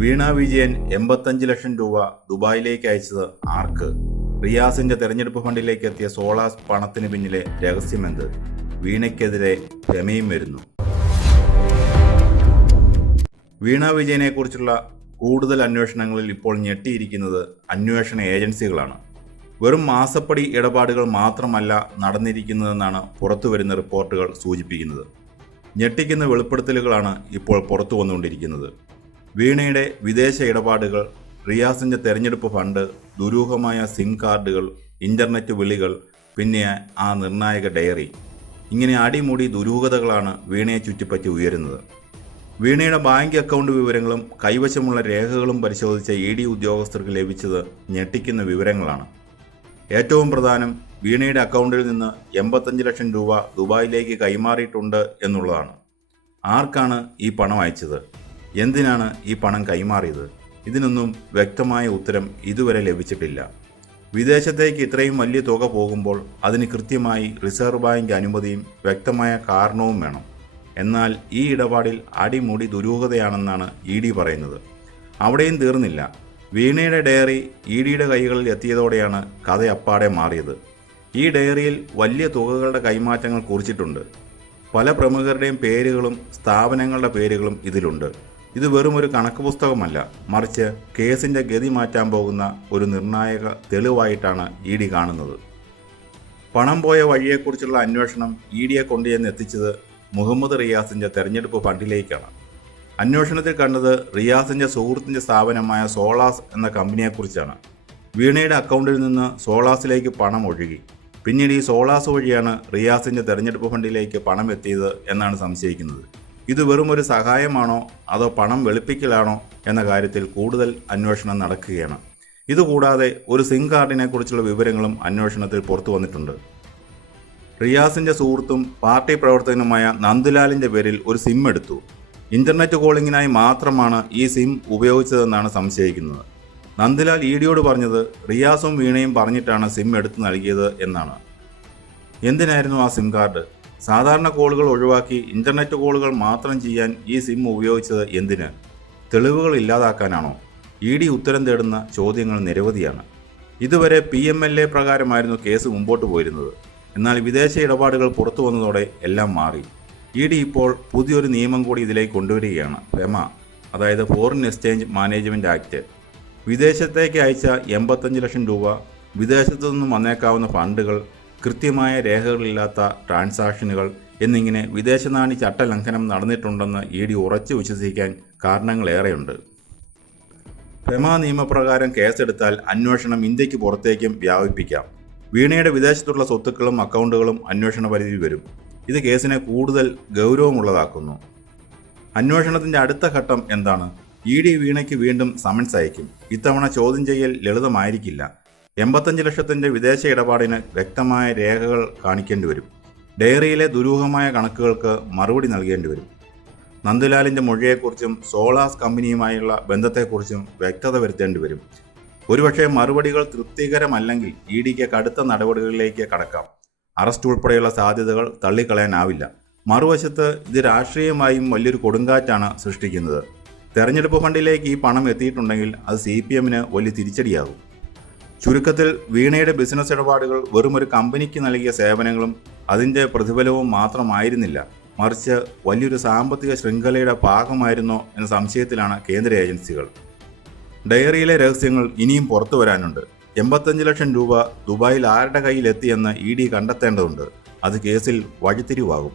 വീണ വിജയൻ 85 ലക്ഷം രൂപ ദുബായിലേക്ക് അയച്ചത് ആർക്ക്? റിയാസിന്റെ തെരഞ്ഞെടുപ്പ് ഫണ്ടിലേക്ക് എത്തിയ സോളാസ് പണത്തിന് പിന്നിലെ രഹസ്യമെന്ത്? വീണയ്ക്കെതിരെ ഫെമയും വരുന്നു. വീണ വിജയനെക്കുറിച്ചുള്ള കൂടുതൽ അന്വേഷണങ്ങളിൽ ഇപ്പോൾ ഞെട്ടിയിരിക്കുന്നത് അന്വേഷണ ഏജൻസികളാണ്. വെറും മാസപ്പടി ഇടപാടുകൾ മാത്രമല്ല നടന്നിരിക്കുന്നതെന്നാണ് പുറത്തുവരുന്ന റിപ്പോർട്ടുകൾ സൂചിപ്പിക്കുന്നത്. ഞെട്ടിക്കുന്ന വെളിപ്പെടുത്തലുകളാണ് ഇപ്പോൾ പുറത്തു വന്നുകൊണ്ടിരിക്കുന്നത്. വീണയുടെ വിദേശ ഇടപാടുകൾ, റിയാസിൻ്റെ തെരഞ്ഞെടുപ്പ് ഫണ്ട്, ദുരൂഹമായ സിം കാർഡുകൾ, ഇൻ്റർനെറ്റ് വിളികൾ, പിന്നെ ആ നിർണായക ഡയറി, ഇങ്ങനെ അടിമുടി ദുരൂഹതകളാണ് വീണയെ ചുറ്റിപ്പറ്റി ഉയരുന്നത്. വീണയുടെ ബാങ്ക് അക്കൗണ്ട് വിവരങ്ങളും കൈവശമുള്ള രേഖകളും പരിശോധിച്ച ED ഉദ്യോഗസ്ഥർക്ക് ലഭിച്ചത് ഞെട്ടിക്കുന്ന വിവരങ്ങളാണ്. ഏറ്റവും പ്രധാനം, വീണയുടെ അക്കൗണ്ടിൽ നിന്ന് 85 ലക്ഷം രൂപ ദുബായിലേക്ക് കൈമാറിയിട്ടുണ്ട് എന്നുള്ളതാണ്. ആർക്കാണ് ഈ പണം അയച്ചത്? എന്തിനാണ് ഈ പണം കൈമാറിയത്? ഇതിനൊന്നും വ്യക്തമായ ഉത്തരം ഇതുവരെ ലഭിച്ചിട്ടില്ല. വിദേശത്തേക്ക് ഇത്രയും വലിയ തുക പോകുമ്പോൾ അതിന് കൃത്യമായി റിസർവ് ബാങ്ക് അനുമതിയും വ്യക്തമായ കാരണവും വേണം. എന്നാൽ ഈ ഇടപാടിൽ അടിമുടി ദുരൂഹതയാണെന്നാണ് ED പറയുന്നത്. അവിടെയും തീർന്നില്ല. വീണയുടെ ഡയറി EDയുടെ കൈകളിൽ എത്തിയതോടെയാണ് കഥ അപ്പാടെ മാറിയത്. ഈ ഡയറിയിൽ വലിയ തുകകളുടെ കൈമാറ്റങ്ങൾ കുറിച്ചിട്ടുണ്ട്. പല പ്രമുഖരുടെയും പേരുകളും സ്ഥാപനങ്ങളുടെ പേരുകളും ഇതിലുണ്ട്. ഇത് വെറും ഒരു കണക്ക് പുസ്തകമല്ല, മറിച്ച് കേസിൻ്റെ ഗതി മാറ്റാൻ പോകുന്ന ഒരു നിർണായക തെളിവായിട്ടാണ് ED കാണുന്നത്. പണം പോയ വഴിയെക്കുറിച്ചുള്ള അന്വേഷണം EDയെ കൊണ്ടുചെന്ന് എത്തിച്ചത് മുഹമ്മദ് റിയാസിൻ്റെ തെരഞ്ഞെടുപ്പ് ഫണ്ടിലേക്കാണ്. അന്വേഷണത്തിൽ കണ്ടത് റിയാസിൻ്റെ സുഹൃത്തിൻ്റെ സ്ഥാപനമായ സോളാസ് എന്ന കമ്പനിയെക്കുറിച്ചാണ്. വീണയുടെ അക്കൗണ്ടിൽ നിന്ന് സോളാസിലേക്ക് പണം ഒഴുകി. പിന്നീട് ഈ സോളാസ് വഴിയാണ് റിയാസിൻ്റെ തെരഞ്ഞെടുപ്പ് ഫണ്ടിലേക്ക് പണം എത്തിയത് എന്നാണ് സംശയിക്കുന്നത്. ഇത് വെറും ഒരു സഹായമാണോ അതോ പണം വെളുപ്പിക്കലാണോ എന്ന കാര്യത്തിൽ കൂടുതൽ അന്വേഷണം നടക്കുകയാണ്. ഇതുകൂടാതെ ഒരു സിം കാർഡിനെ കുറിച്ചുള്ള വിവരങ്ങളും അന്വേഷണത്തിൽ പുറത്തു വന്നിട്ടുണ്ട്. റിയാസിൻ്റെ സുഹൃത്തും പാർട്ടി പ്രവർത്തകനുമായ നന്ദുലാലിൻ്റെ പേരിൽ ഒരു സിം എടുത്തു. ഇൻ്റർനെറ്റ് കോളിങ്ങിനായി മാത്രമാണ് ഈ സിം ഉപയോഗിച്ചതെന്നാണ് സംശയിക്കുന്നത്. നന്ദുലാൽ EDയോട് പറഞ്ഞത് റിയാസും വീണയും പറഞ്ഞിട്ടാണ് സിം എടുത്തു നൽകിയത് എന്നാണ്. എന്തിനായിരുന്നു ആ സിം കാർഡ്? സാധാരണ കോളുകൾ ഒഴിവാക്കി ഇൻ്റർനെറ്റ് കോളുകൾ മാത്രം ചെയ്യാൻ ഈ സിം ഉപയോഗിച്ചത് എന്തിന്? തെളിവുകൾ ഇല്ലാതാക്കാനാണോ? ED ഉത്തരം തേടുന്ന ചോദ്യങ്ങൾ നിരവധിയാണ്. ഇതുവരെ PMLA പ്രകാരമായിരുന്നു കേസ് മുമ്പോട്ട് പോയിരുന്നത്. എന്നാൽ വിദേശ ഇടപാടുകൾ പുറത്തു വന്നതോടെ എല്ലാം മാറി. ED ഇപ്പോൾ പുതിയൊരു നിയമം കൂടി ഇതിലേക്ക് കൊണ്ടുവരികയാണ്. FEMA, അതായത് ഫോറിൻ എക്സ്ചേഞ്ച് മാനേജ്മെൻറ്റ് ആക്ട്. വിദേശത്തേക്ക് അയച്ച 85 ലക്ഷം രൂപ, വിദേശത്തു നിന്നും വന്നേക്കാവുന്ന ഫണ്ടുകൾ, കൃത്യമായ രേഖകളില്ലാത്ത ട്രാൻസാക്ഷനുകൾ എന്നിങ്ങനെ വിദേശ നാണ്യ ചട്ടലംഘനം നടന്നിട്ടുണ്ടെന്ന് ED ഉറച്ചു വിശ്വസിക്കാൻ കാരണങ്ങളേറെയുണ്ട്. FEMA നിയമപ്രകാരം കേസെടുത്താൽ അന്വേഷണം ഇന്ത്യക്ക് പുറത്തേക്കും വ്യാപിപ്പിക്കാം. വീണയുടെ വിദേശത്തുള്ള സ്വത്തുക്കളും അക്കൗണ്ടുകളും അന്വേഷണ പരിധിയിൽ വരും. ഇത് കേസിനെ കൂടുതൽ ഗൗരവമുള്ളതാക്കുന്നു. അന്വേഷണത്തിൻ്റെ അടുത്ത ഘട്ടം എന്താണ്? ED വീണയ്ക്ക് വീണ്ടും സമൻസ് അയക്കും. ഇത്തവണ ചോദ്യം ചെയ്യൽ ലളിതമായിരിക്കില്ല. 85 ലക്ഷത്തിൻ്റെ വിദേശ ഇടപാടിന് വ്യക്തമായ രേഖകൾ കാണിക്കേണ്ടി വരും. ഡയറിയിലെ ദുരൂഹമായ കണക്കുകൾക്ക് മറുപടി നൽകേണ്ടി വരും. നന്ദുലാലിൻ്റെ മൊഴിയെക്കുറിച്ചും സോളാസ് കമ്പനിയുമായുള്ള ബന്ധത്തെക്കുറിച്ചും വ്യക്തത വരുത്തേണ്ടി വരും. ഒരുപക്ഷെ മറുപടികൾ തൃപ്തികരമല്ലെങ്കിൽ EDക്ക് കടുത്ത നടപടികളിലേക്ക് കടക്കാം. അറസ്റ്റ് ഉൾപ്പെടെയുള്ള സാധ്യതകൾ തള്ളിക്കളയാനാവില്ല. മറുവശത്ത് ഇത് രാഷ്ട്രീയമായും വലിയൊരു കൊടുങ്കാറ്റാണ് സൃഷ്ടിക്കുന്നത്. തെരഞ്ഞെടുപ്പ് ഫണ്ടിലേക്ക് ഈ പണം എത്തിയിട്ടുണ്ടെങ്കിൽ അത് CPMന് വലിയ തിരിച്ചടിയാകും. ചുരുക്കത്തിൽ, വീണയുടെ ബിസിനസ് ഇടപാടുകൾ വെറും ഒരു കമ്പനിക്ക് നൽകിയ സേവനങ്ങളും അതിൻ്റെ പ്രതിഫലവും മാത്രമായിരുന്നില്ല, മറിച്ച് വലിയൊരു സാമ്പത്തിക ശൃംഖലയുടെ ഭാഗമായിരുന്നോ എന്ന സംശയത്തിലാണ് കേന്ദ്ര ഏജൻസികൾ. ഡയറിയിലെ രഹസ്യങ്ങൾ ഇനിയും പുറത്തു വരാനുണ്ട്. 85 ലക്ഷം രൂപ ദുബായിൽ ആരുടെ കയ്യിലെത്തിയെന്ന് ED കണ്ടെത്തേണ്ടതുണ്ട്. അത് കേസിൽ വഴിത്തിരിവാകും.